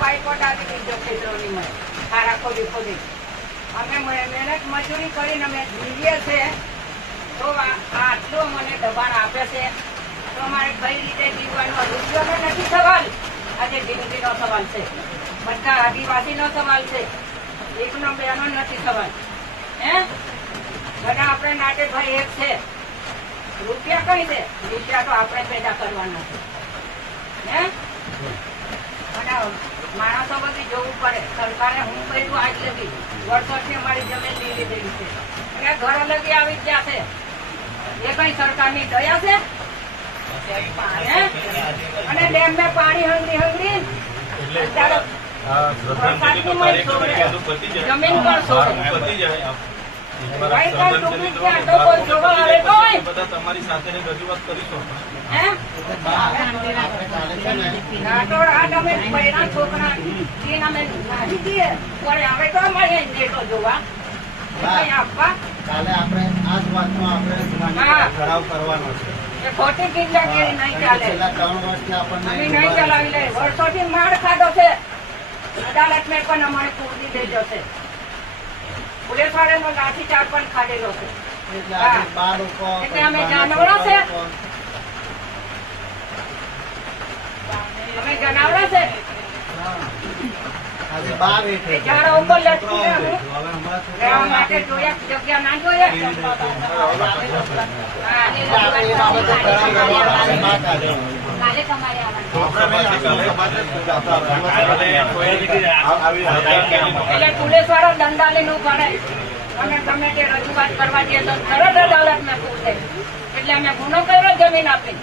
પાઇપો ડાલી દીધો ખેતરોની માં ખારા ખોદી ખોદી અમે મહેનત મજૂરી કરીને અમે જીવીએ છે તો આટલું મને દબાણ આપે છે તો અમારે કઈ રીતે જીવવાનો રૂપિયોનો નથી સવાલ, આજે જિંદગીનો સવાલ છે, બધા આદિવાસીનો સવાલ છે, એકનો બેનો નથી સવાલ. હે બધા આપણે નાટેભાઈ એક છે. રૂપિયા કઈ છે? રૂપિયા તો આપણે પેદા કરવાના છે. હે અને માણસો બધી જોવું પડે. સરકારે હું કહ્યું આજ લગી વર્ષોથી અમારી જમીન લઈ લીધેલી છે અને ઘર લગી આવી ગયા છે. એ કઈ સરકારની દયા છે? અને ડેમ ને પાણી હંગરી હંગરી જમીન પર તમારી સાથે રજૂઆત કરીશું. છોકરા હવે તો અમારે જોવા આપવા કાલે આપણે આ જ વાતમાં આપણે ઠરાવ કરવાનો છે. ખોટી કિલ્લાગીરી નહીં ચાલે. છેલ્લા 3 વર્ષથી આપણને નહીં ચલાવી લે. વર્ષોથી માર ખાધો છે. અદાલત ને પણ અમારે પૂરી દેજો છે. પોલીસ વાળાનો લાઠીચાર્જ પણ ખાધેલો છે. એટલે અમે જાનવરો છે. અમે જનાવરો છે. ઝાડા ઉપર લટકી રહેવા માટે જોઈએ, જગ્યા ના જોઈએ. કાલે તમારે એટલે પોલીસ વાળો દંડા લઈને ઉભા રહે અને તમે તે રજૂઆત કરવા જઈએ તો તરત અદાલત ને પૂછે. એટલે અમે ગુનો કર્યો જમીન આપી.